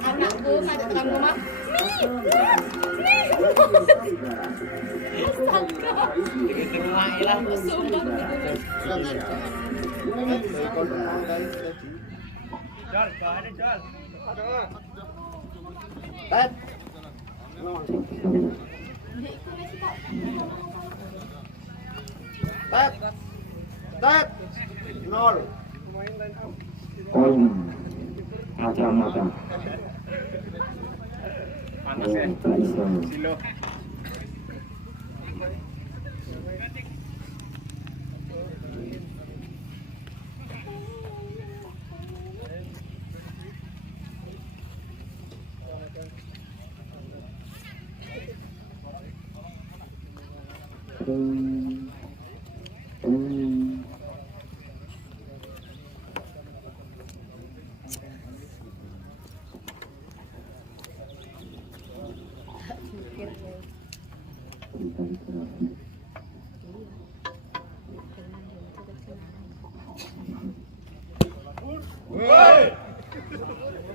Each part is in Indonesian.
anakku ngajak tekan rumah. Astaga. Di rumah ilah. Sumpah gitu. Jol, bahannya Jol. Tet. Tet. Tet. 0. Poin kacamata. Panas ya. Silo.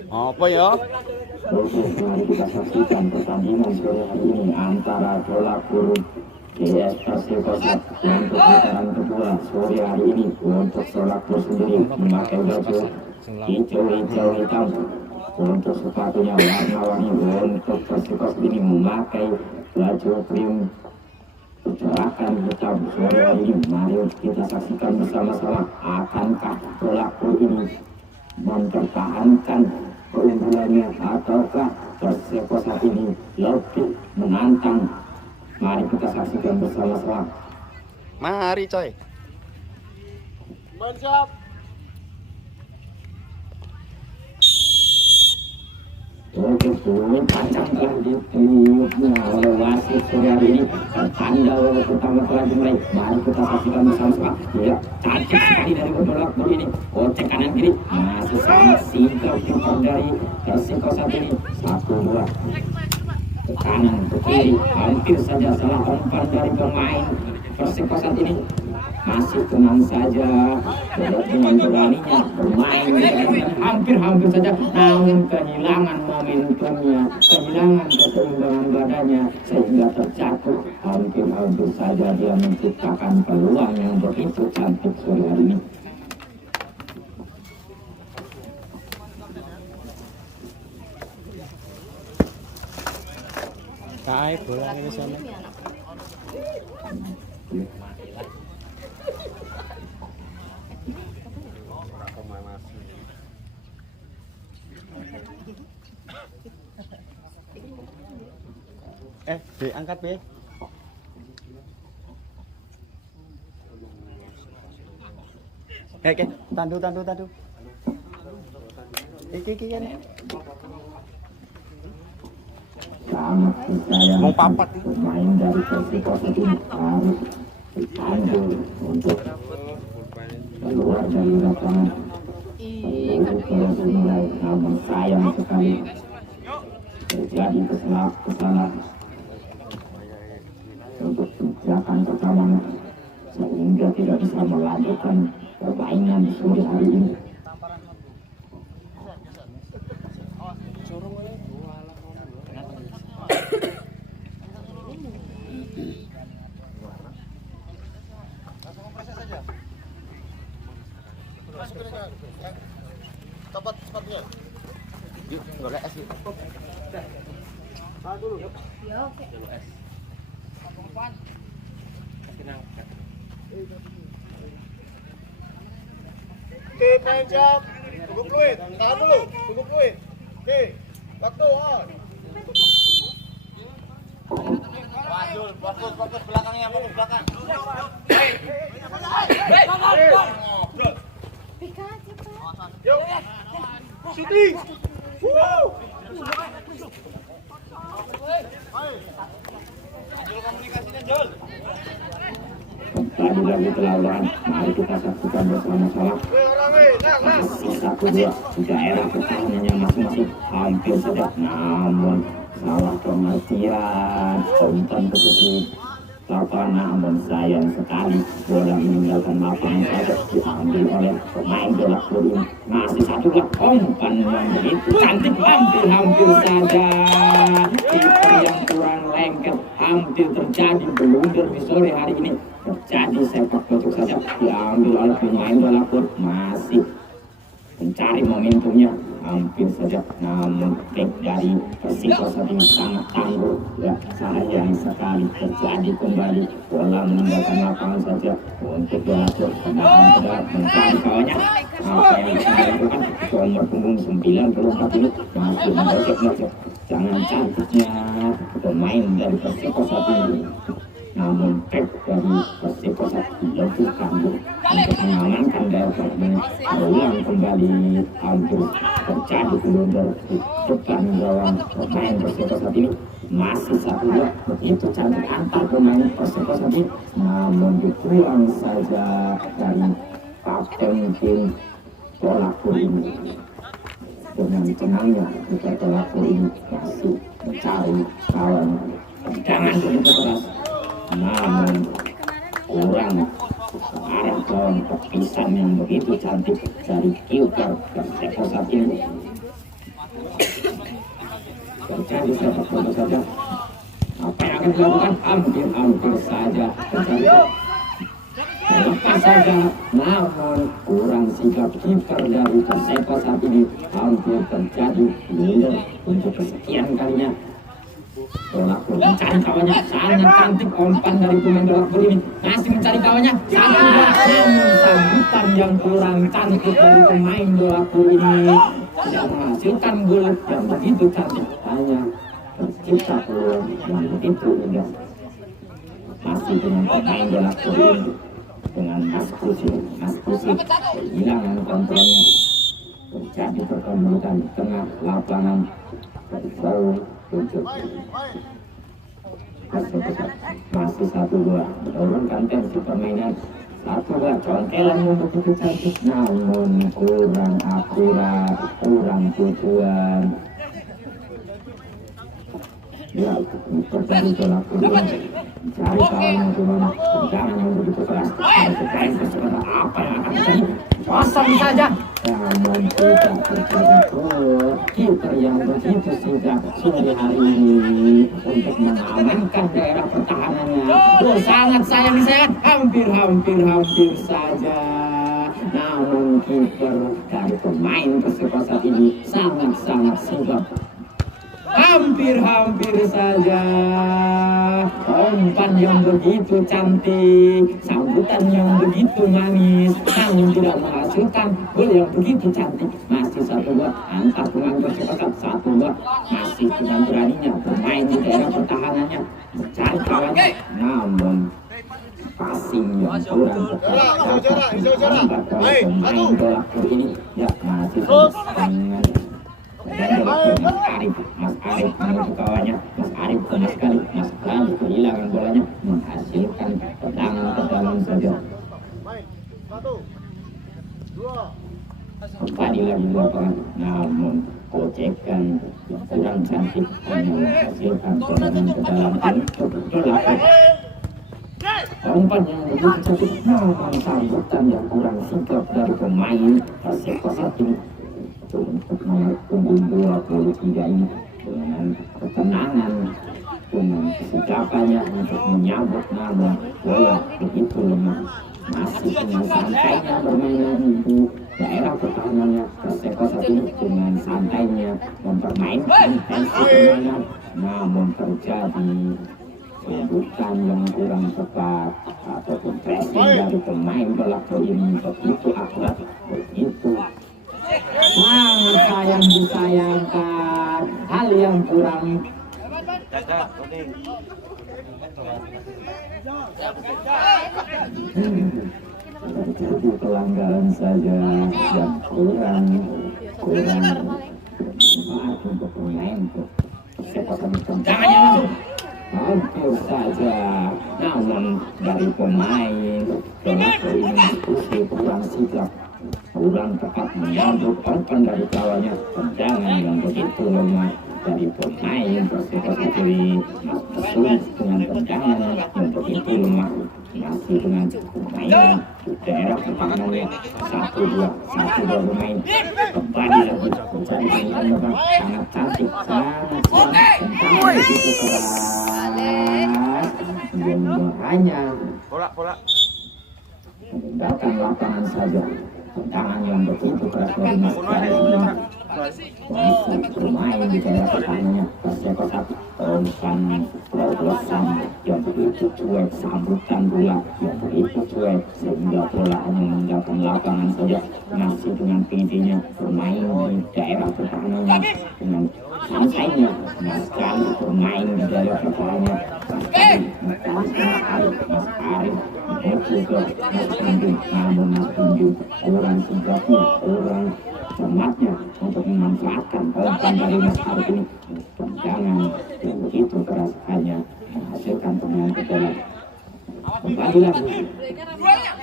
Apa ya? Oke, mari kita saksikan pertandingan sore hari ini antara Bola Kurung GS Persikosa untuk putaran kedua sore hari ini. Untuk Bola Kurung sendiri memakai baju hijau hitam. Untuk sepatunya warna-warni. Untuk Persikosa ini memakai baju krim pergerakan hitam sore hari ini. Mari kita saksikan bersama-sama, akankah Bola Kurung ini mempertahankan keunggulannya ataukah Persikosa ini lebih menantang. Mari kita saksikan bersama-sama. Mari coy. Mantap. Oke, poin panjang telah ditiupnya oleh wasit sore hari ini. Tanda pertama telah dimulai. Mari kita saksikan bersama-sama. Ya, cantik sekali dari Bola Kurung ini. Otak kanan kiri masih sangat sigap dari Persikosa ini. 1-2. Ke kanan ke kiri, hampir saja salah umpan dari pemain Persikosa ini. Masih tenang saja dengan beraninya bermain, hampir saja, namun kehilangan momentumnya, kehilangan keseimbangan badannya sehingga terjatuh. Hampir saja dia menciptakan peluang yang begitu cantik sore hari ini. Kai bola ini sana. Diangkat be. Oke, tandu. Iki kan. Sangat percaya Mau papat pemain dari Persikosa ini harus ditandu untuk keluar dari lapangan. Terus mulai, namun sayang sekali terjadi kesalahan untuk pijakan pertama sehingga tidak bisa melanjutkan permainan sore hari ini. Cepat sepatunya. Yuk, golek es yuk. Dulu. Ya, oke. Dulu es. Kenang. Oke, main jam. Tunggu fluid. Tahan dulu. Tunggu fluid. Oke. Waktu on. Fokus belakangnya, fokus belakang. Pika cepat. Yuk. Shooting. Wow. Komunikasinya Jol. Lagi lawan, mari kita saksikan bersama-sama. Masih 1-2 di daerah pertahanannya masing-masing, hampir saja, namun salah pengertian, umpan ke sisi lapangan, namun sayang sekali bola meninggalkan lapangan saja diambil oleh pemain bola kuning. Masih satu gol, umpan yang begitu cantik, hampir saja kiper yang kurang lengket, hampir terjadi blunder di sore hari ini. Terjadi sepak pojok saja diambil oleh pemain bola kuning, masih mencari momentumnya, hampir saja, namun back dari Persikosa ini sangat tangguh ya. Sayang sekali terjadi kembali bola meninggalkan lapangan saja untuk bola tendangan ke dalam mencari kawannya. Apa yang bisa dilakukan nomor punggung 94 ini masih mengocek-ngocek, jangan cantiknya pemain dari Persikosa ini, namun back dari Persikosa dilakukan untuk mengamankan daerah ini. Berulang kembali, hampir terjadi blunder di depan gawang pemain Persikosa ini. Masih satu dua, begitu cantik antar pemain Persikosa ini, namun dibuang saja dari kapten tim bola kuning. Dengan tenangnya kita bola kuning masih mencari kawan, jangan begitu keras, namun kurang arah kawan. Perpisahan yang begitu cantik dari kiper Persikosa ini. Terjadi sepak bola saja, apa yang akan dilakukan? Hampir saja terjadi lepas saja, namun kurang sigap kiper dari Persikosa ini, hampir terjadi blunder untuk kesekian kalinya. Bola mencari kawannya, sangat cantik umpan dari pemain bola ini, masih mencari kawannya, satu dua, namun sambutan yang kurang cantik dari pemain bola ini tidak menghasilkan gol yang begitu cantik, hanya tercipta peluang yang begitu indah. Masih dengan pemain bola ini dengan Mas Kusi kehilangan kontrolnya, terjadi perkembangan di tengah lapangan dari jauh untuk masih satu dua, menurunkan tensi permainan. Satu dua, contelan yang begitu cantik, namun kurang akurat, kurang tujuan. Ya, terjadi bola kuning, cari kawan yang gimana, jangan yang begitu keras. Pemain Persikosa apa yang akan terjadi? Kosong saja, namun tidak terjadi gol. Kiper yang begitu sigap sore hari ini untuk mengamankan daerah pertahanannya. Sangat sayang disayang, hampir saja. Namun kiper dari pemain Persikosa ini sangat sigap. Hampir saja, umpan yang begitu cantik, sambutan yang begitu manis, namun tidak menghasilkan gol yang begitu cantik. Masih satu dua, antar pemain Persikosa, satu dua, masih dengan beraninya bermain di daerah pertahanannya, mencari kawannya, namun passing yang kurang tepat dapat pemain bola ini. Ya, masih dengan Mas Arif menuju kawannya, Mas Arif sama sekali, Mas Arif kehilangan bolanya, menghasilkan tendangan ke dalam saja. Kembali lagi lapangan, namun gocekan yang kurang cantik hanya menghasilkan tendangan ke dalam untuk lapangan. Umpan yang begitu cantik, namun sambutan yang kurang sigap dari pemain Persikosa ini untuk nomor punggung 23 ini dengan ketenangan, dengan kesigapannya untuk menyambut, namun bola begitu lemah. Masih dengan santainya bermain di daerah pertahanannya Persikosa ini, dengan santainya mempermainkan tensi permainan, namun terjadi sambutan yang kurang tepat ataupun pressing dari pemain bola ini begitu akurat, begitu sangat sayang disayangkan, hal yang kurang. Terjadi pelanggaran saja yang kurang maaf untuk pemain Persikosa tendangannya langsung hampir saja, namun dari pemain bola ini kurang sigap, kurang tepat menyambut umpan dari kawannya. Tendangan yang begitu lemah dari pemain Persipura ini sulit dengan tendangan yang begitu lemah. Masih dengan pemain di daerah pertahanannya 1-2 pemain kembali lagi mencari umpan sangat cantik, sangat tendangan begitu keras yang hanya Pola. meninggalkan lapangan saja. Tendangan yang begitu keras dari Mas Kari masih bermain di daerah pertahanannya. Persipura umpan terobosan yang begitu cuek, sambutan bola yang begitu cuek sehingga bola hanya meninggalkan lapangan saja. Masih dengan tingginya bermain di daerah pertahanannya dengan santainya. Mas Kari bermain di daerah pertahanannya. Mas Kari juga namun Mas Tunjung kurang sigapnya, kurang cermatnya untuk memanfaatkan umpan dari Mas Kari ini. Tendangan yang begitu keras hanya menghasilkan tendangan ke dalam. Kembali lagi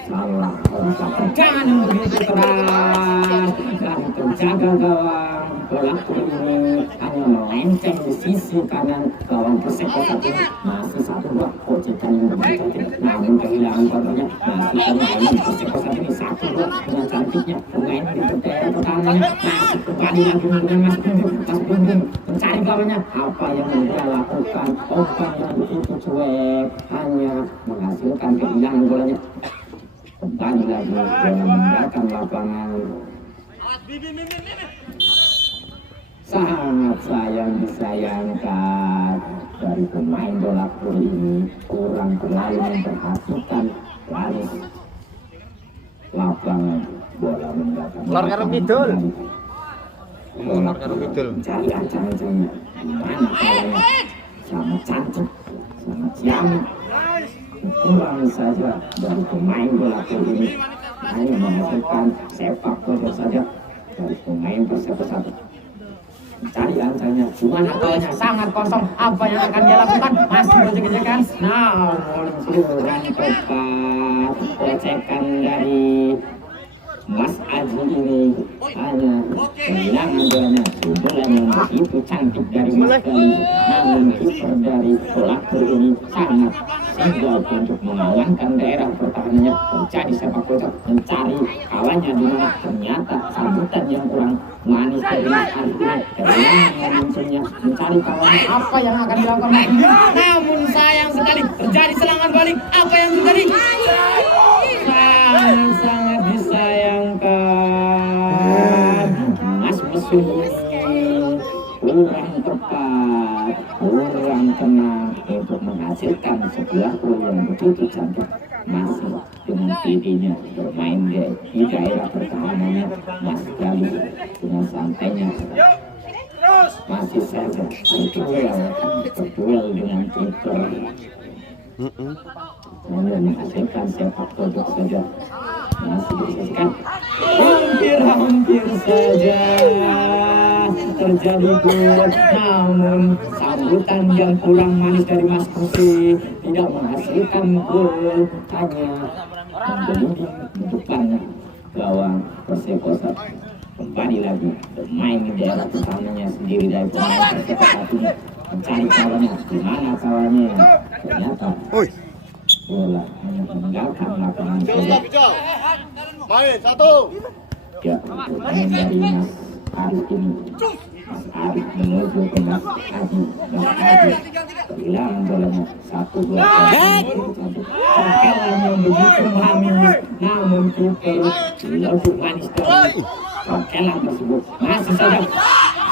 salah tendangan yang begitu keras dan terjaga gawang. Pelaku ini hanya melenceng di sisi kanan gawang Persipura ini. Masih 1-2 kocekan yang begitu cantik namun kehilangan korbannya. Masih pemain Persipura ini 1-2 dengan cantiknya pemain di daerah pertahanannya. Masih kembali lagi dengan Mas Tunjung mencari gawangnya. Apa yang dia lakukan? Umpan yang begitu cuek hanya menghasilkan kehilangan bolanya. Kembali lagi dengan meninggalkan lapangan. Sangat disayangkan dari pemain bola voli ini kurang terlalu memperhatikan garis lapangan. Bola meninggalkan Lor karo kidul. Lor karo kidul mencari ancang-ancangnya mana kayaknya sangat cantik, sangat ciamik. Kurang saja dari pemain bola voli ini hanya menghasilkan sepak bola saja dari pemain Persipura. Cari ancanya, cuma kawannya sangat kosong. Apa yang akan dia lakukan? Masih bercek-cekan. Namun kurang tepat. Pecekan dari Mas Aji ini hanya kehilangan bolanya. Bola yang begitu cantik dari Mas Gali. Namun kiper dari pelaku ini sangat sigap untuk mengamankan daerah pertahanannya. Mencari sepak bola, mencari kawannya di mana ternyata sambutan yang kurang manis dari Mas Aji ini. Kehilangan munculnya, mencari kawannya. Apa yang akan dilakukan? Namun sayang sekali terjadi serangan balik. Apa yang terjadi? Sangat disayangkan. Mas Musuh ini kurang tepat, kurang tenang untuk menghasilkan sebuah gol yang begitu cantik. Masih dengan dirinya bermain di daerah pertahanannya. Mas Gali dengan santainya masih saja berduel dengan kiper. Hanya menghasilkan sepak bola saja. Masih disaksikan hampir saja terjadi gol, namun sambutan yang kurang manis dari Mas Kusi tidak menghasilkan gol, hanya mengelinding di depan gawang Persipura. Kembali lagi bermain di daerah pertahanannya sendiri dari pemain Persipura ini, mencari kawannya. Di mana kawannya? Ternyata bola hanya meninggalkan lapangan saja. Main satu. Ya, main dari Mas Arif ini. Mas Arif menuju ke Mas Aji. Mas Aji kehilangan bolanya. 1-2. Cokelan yang begitu manis, namun kiper lebih manis dari cokelan tersebut. Masih saja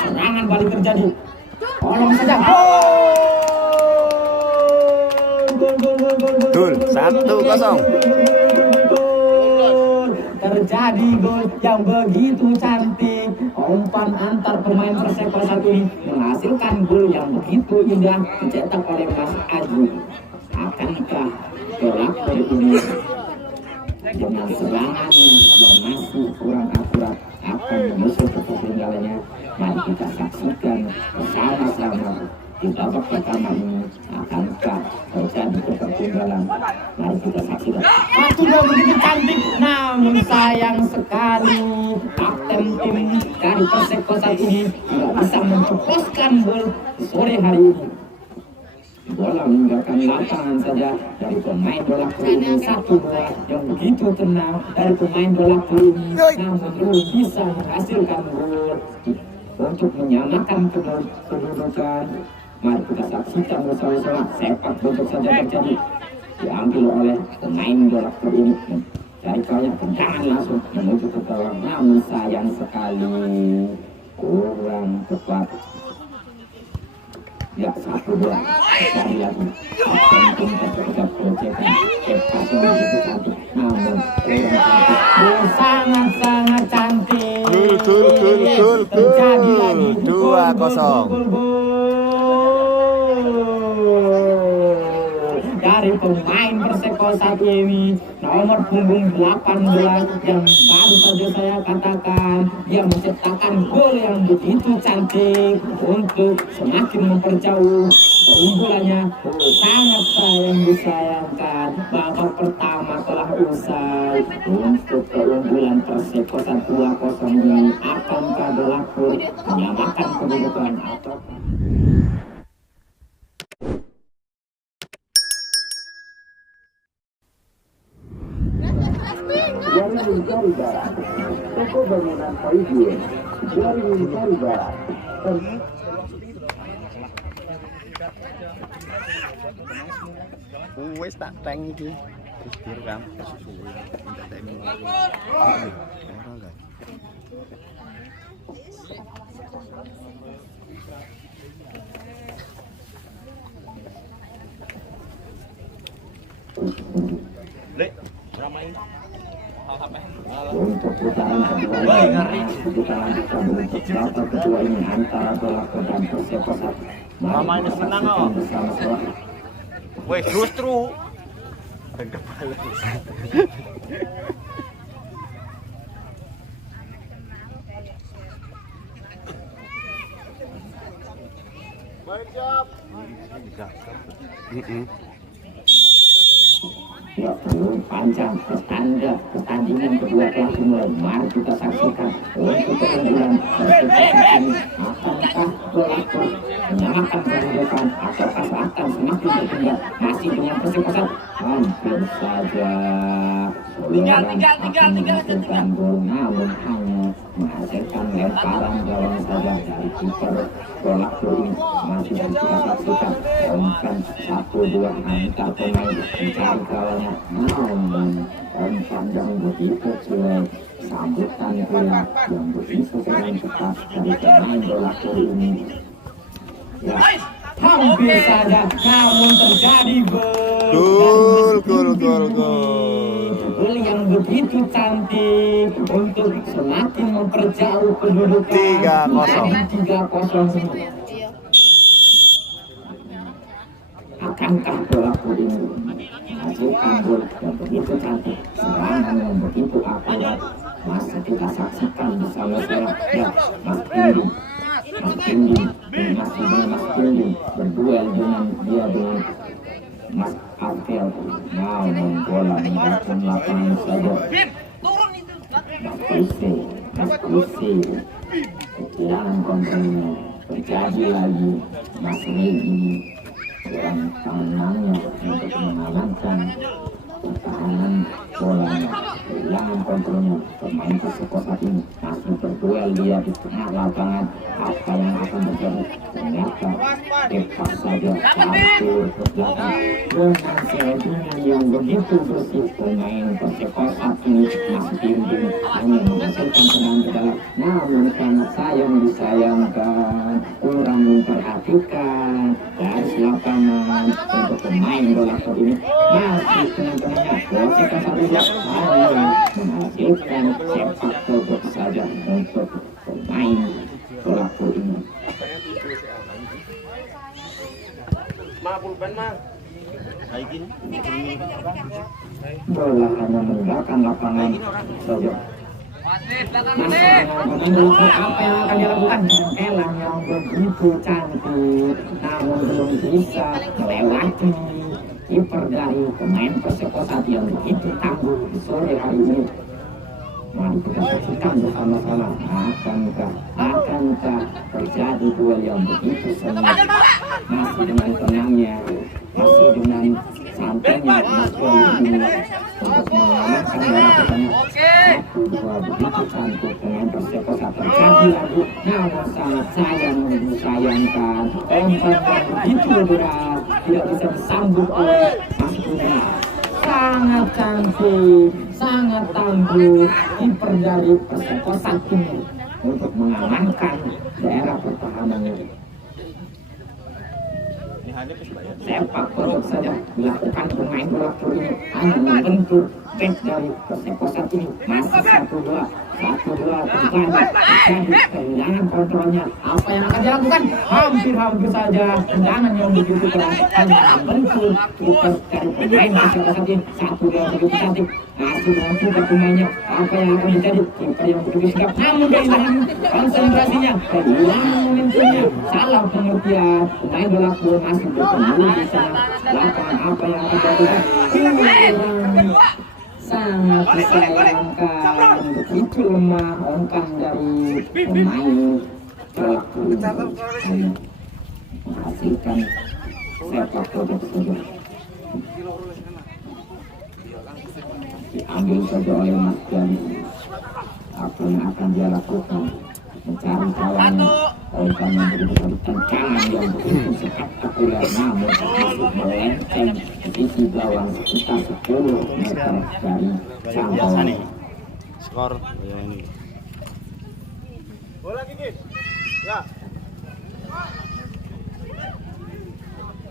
serangan balik terjadi. Tolong saja. Gol 1-0. Terjadi gol yang begitu cantik. Umpan antar pemain Persipura satu ini menghasilkan gol yang begitu indah dicetak oleh Mas Aji. Akankah pelaku ini dengan serangannya yang masih kurang akurat akan menyusul ketertinggalannya? Mari kita saksikan bersama-sama. Di babak pertama ini akankah terjadi ketertinggalan? Mari kita saksikan. Satu gol begitu cantik, namun namun sayang sekali kapten tim dari Perseko saat ini tidak bisa menceploskan gol sore hari ini. Bola meninggalkan lapangan saja dari pemain bola ini 1-2 yang begitu tenang dari pemain bola ini, namun belum bisa menghasilkan gol untuk menyamakan kedudukan. Mari kita saksikan bersama-sama sepak bola saja terjadi diambil oleh pemain bola ini dari banyak tendangan langsung menuju ke gawang, namun sayang sekali kurang tepat. Ya, 1-2 sekali lagi tentu terhadap proyekan passing begitu cantik, namun kurang cantik. Sangat cantik terjadi lagi 2-0 dari pemain Perseko saat ini, nomor punggung 18 yang baru saja saya katakan dia menciptakan gol yang begitu cantik untuk semakin memperjauh keunggulannya. Sangat disayangkan babak pertama telah usai untuk keunggulan Perseko 2-0 ini. Akankah berlaku menyamakan kedudukan atau Dari Mencari Barat, toko bangunan Faizin. Dari Mencari Barat. Wes tak tank iki. Terus direkam suwe minta timing lagi. Lek, ramai. untuk putaran kedua babak kedua ini antara Polako dan Perseko. Mama ini senang kok. Bersama-sama. Wes justru Baik, siap. Ya, belum panjang pertandingan kedua telah dimulai. Mari kita saksikan untuk keunggulan Perseko ini. Akankah Polako menyamakan kedudukan atau akan semakin berkembang? Masih dengan Perseko hampir saja menghasilkan gol, namun hanya menghasilkan lemparan gawang saja dari kiper Polako ini. Masih bisa kita saksikan umpan 1-2 antar pemain mencari gawangnya, namun umpan yang begitu jelek, sambutan bola yang begitu kurang tepat dari pemain Polako ini. Ya, hampir saja, namun terjadi gol yang begitu cantik untuk semakin memperjauh kedudukan 3-0. Akankah Polako ini menghasilkan gol yang begitu cantik, serangan yang begitu akurat? Masih kita saksikan bersama-sama. Ya, Mas Tindi berduel dengan Mas Alfel, namun bola meninggalkan lapangan saja. Mas Kusi kehilangan kontrolnya. Terjadi lagi Mas Regi kurang tangannya untuk mengamankan pertahanan bolanya, kehilangan kontrolnya. Pemain Perseko ini masih berduel dia di tengah lapangan. Apa yang akan terjadi? Ternyata tepat saja satu ke belakang dengan serangan yang begitu bersih. Pemain Perseko ini masih diem hanya menghasilkan serangan ke dalam, namun sangat disayangkan kurang memperhatikan garis lapangan untuk pemain bola ini. Masih teman-temannya Perseko hanya menghasilkan sepak bola saja untuk pemain Polako ini. Bola hanya meninggalkan lapangan saja. Apa yang akan dilakukan? Elang yang begitu cantik, namun belum bisa melewati kiper dari pemain Perseko yang begitu tangguh sore hari ini. Mari kita saksikan bersama-sama akankah terjadi duel yang begitu sengit. Masih dengan tenangnya, masih dengan santainya Mas Wali ini untuk mengamankan melakukannya. Satu dua begitu cantik dengan Perseko terjadi lagi. Namun sangat disayangkan umpan yang begitu berat tidak bisa disambut oleh Mas Budi. Sangat cantik, sangat tangguh kiper dari Perseko ini untuk mengamankan daerah pertahanannya. Sepak pojok saja dilakukan pemain bola ini hanya membentuk back dari Perseko ini. Masih 1-2 terjadi kehilangan kontrolnya. Apa yang akan dilakukan? Hampir saja tendangan yang begitu keras hanya membentuk kiper dari pemain Perseko ini. 1-2 begitu cantik. Masih dengan juga pemainnya. Apa yang akan terjadi? Kiper yang begitu sigap namun kehilangan konsentrasinya, kehilangan momentumnya. Salah pengertian. Pemain bola masih belum bisa lakukan apa yang akan dilakukan. Sangat disayangkan begitu lemah umpan dari pemain pelaku ini menghasilkan sepak pojok saja. Diambil saja oleh Mas Jani. Apa yang akan dia lakukan? Mencari kawannya. Umpan yang begitu tendangan yang begitu spektakuler namun masih melenceng di sisi gawang sekitar 10 meter dari jangkauan. Skor ya ini. Bola gigi. Ya.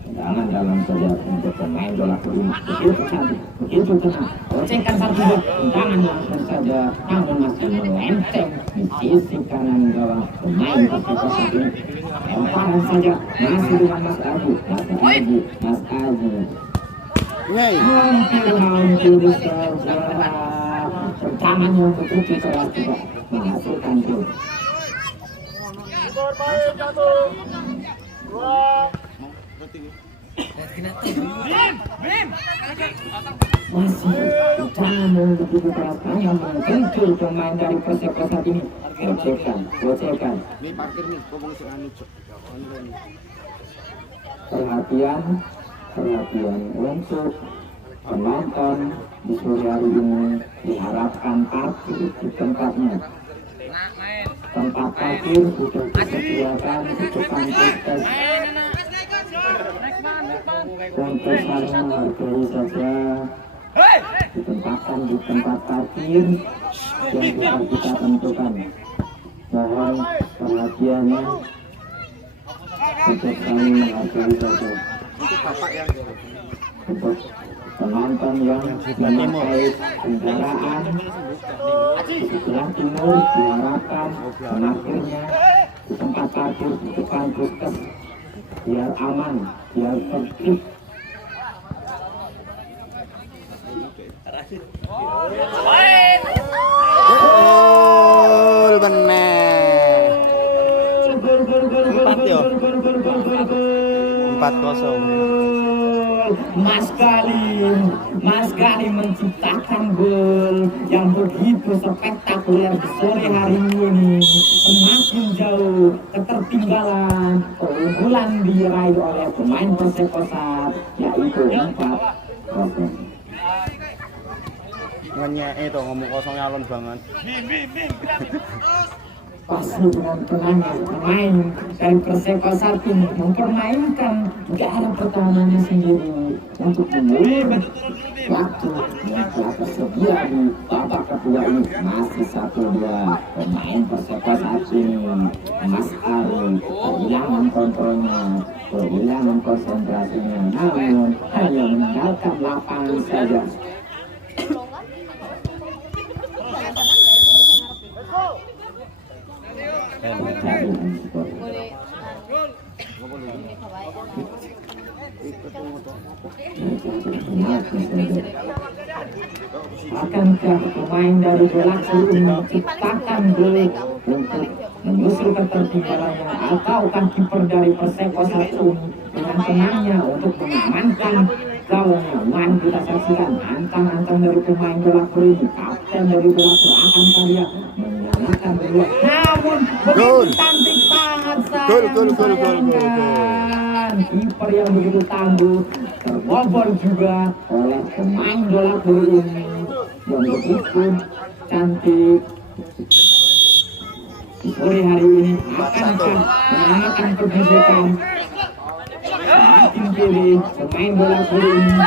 Tendangan dalam saja untuk pemain bola ini begitu cantik, begitu tenang. Gocekan 1-2, tendangan langsung saja namun masih melenceng di sisi kanan gawang pemain Perseko ini. Lemparan saja masih dengan Mas Aji. Hampir saja tendangan yang begitu keras juga menghasilkan gol. Skor main 1-2. Masih tendangan begitu keras yang menggentul pemain dari Perseko ini. Gocekan. Ini parkir nih, kok mau anu cok. Perhatian untuk penonton di sore hari ini diharapkan parkir di tempatnya. Tempat parkir sudah disediakan di depan tes untuk saling menghargai saja ditempatkan di tempat parkir yang kita tentukan. Mohon perhatiannya untuk saling menghargai saja. Untuk penonton yang memakai kendaraan di sebelah timur diharapkan parkirnya di tempat parkir di depan puskes biar aman, biar tertib. Gol bener. 4-0. Mas Gali menciptakan gol yang begitu spektakuler di sore hari ini. Semakin jauh ketertinggalan, keunggulan diraih oleh pemain Perseko yaitu 4-0. Itu ngomong kosong alon banget. Pasti dengan tenangnya pemain dari Perseko ini mempermainkan daerah pertahanannya sendiri untuk mengulir waktu yang telah tersedia di babak kedua ini. Masih 1-2 pemain Perseko ini. Mas Ari kehilangan kontrolnya, kehilangan konsentrasinya, namun hanya meninggalkan lapangan saja. Akankah pemain dari Galaxy ini menciptakan gol untuk menyusul ketertinggalannya, ataukah kiper dari Perseko ini dengan tenangnya untuk mengamankan gawangnya? Mari kita saksikan antang-antang dari pemain Galaxy ini. kapten dari bola akan dia menyamakan kedua. Namun begitu cantik sangat sayangkan kiper yang begitu tangguh terbobol juga oleh pemain bola voli ini yang begitu cantik. Di sore hari ini akankah menyamakan kedudukan tim kiri pemain bola voli ini?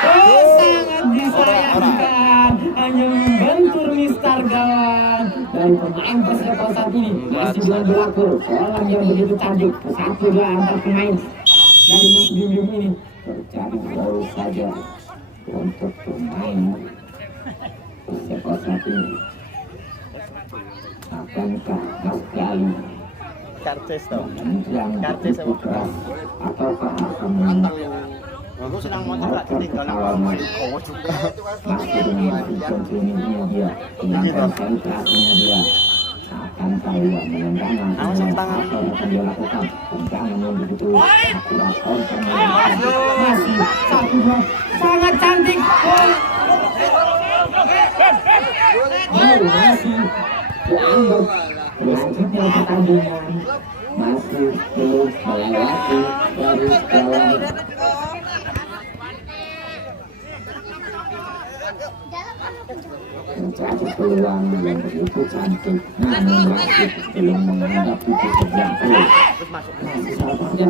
Oh, sangat disayangkan, hanya membentur Mister gawang dari pemain Perseko saat ini. Masih belum berlaku kolam yang begitu cantik. 1-2 antar pemain dari Mas Bimbing ini terjadi baru saja untuk pemain Perseko saat ini. Akankah Mas Gali Karcis toh. yang Karcis begitu keras ataukah akan Aku senang motor lah, jadi kalau juga. masih dengan kontribusinya dia, dengan konsentrasinya dia, akan tahu menendang apa yang akan dia lakukan. Tendangan yang begitu akurat, masih 1-2 sangat cantik. Masih dianggap selanjutnya pertandingan masih belum melewati garis gawang. Mencari peluang yang begitu cantik, namun wasit belum menganggap itu sesuatu. Masih saja.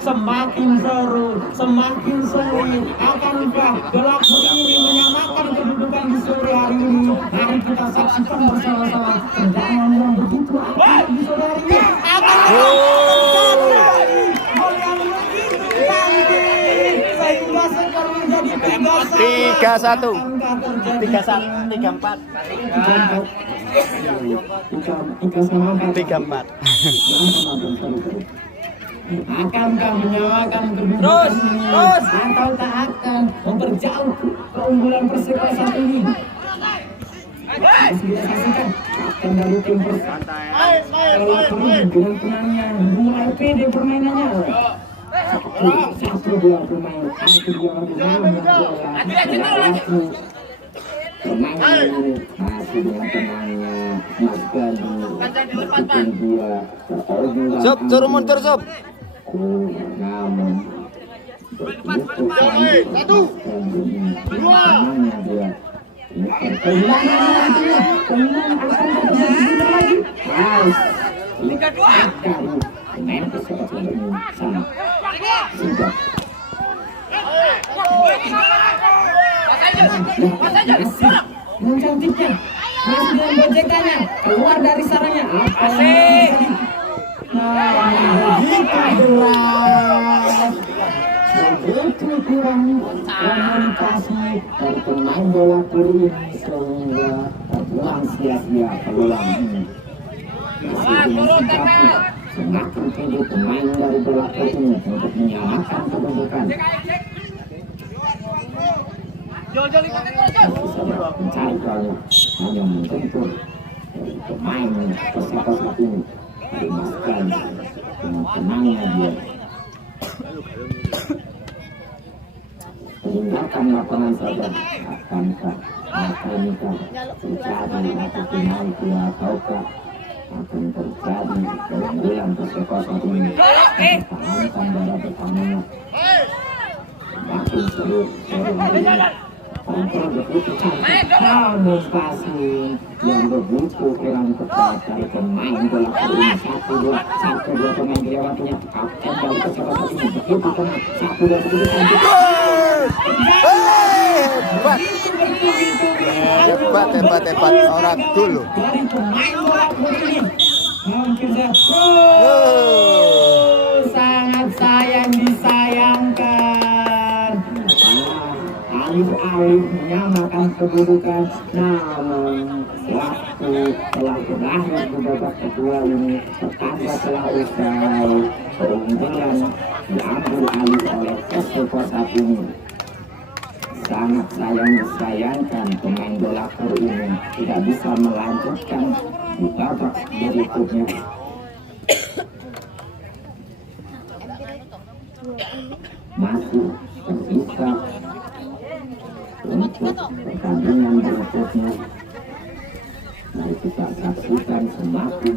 Semakin seru, semakin sengit. Akankah gelap ini menyamakan kedudukan di sore hari ini? Mari kita saksikan bersama-sama tendangan yang begitu aktif di sore hari ini. Sehingga skor menjadi 3-1. 3-4. Akankah menyamakan kedudukan ini atau tak akan memperjauh keunggulan Perseko saat ini? Masih kita saksikan kapten dari tim Perseko dengan penanya mulai pede permainannya. Satu dua pemain hampir dia menang bola. Permainan ini masih dengan tenangnya Mas Gadi meskipun dia terorganisasi. Sob, turun mundur sob. Namun begitu Satu, dua. Mencantiknya masih dengan bojekannya keluar dari sarangnya. Asik. Begitu kurang komunikasi dari pemain bola voli ini sehingga terbuang sia-sia peluang ini. Semakin tinggi pemain dari bola voli ini untuk menyamakan kedudukan. Mencari peluang hanya membentur pemain Perseko saat ini. Dimasukkan dengan tenangnya dia meninggalkan lapangan saja. Akankah terjadi atau penalti ataukah akan terjadi keunggulan Perseko saat ini? Pertahankan darah pertamanya makin seru hari ini. Kontrol begitu cantik, namun passing yang begitu kurang tepat dari pemain bola voli ini. 1-2 pemain dilewatinya kapten dari Perseko saat ini begitu tenang. 1-2 begitu cantik. Hebat orang dulu. Dari pemain bola voli ini mungkin sangat sayang disayangkan. Alih-alih menyamakan kedudukan, namun waktu telah berakhir di babak kedua ini. Pertanda telah usai, keunggulan diambil alih oleh Perseko saat ini. Sangat sayang disayangkan pemain bola voli ini tidak bisa melanjutkan di babak berikutnya. masih tersisa untuk pertandingan berikutnya. Mari kita saksikan semakin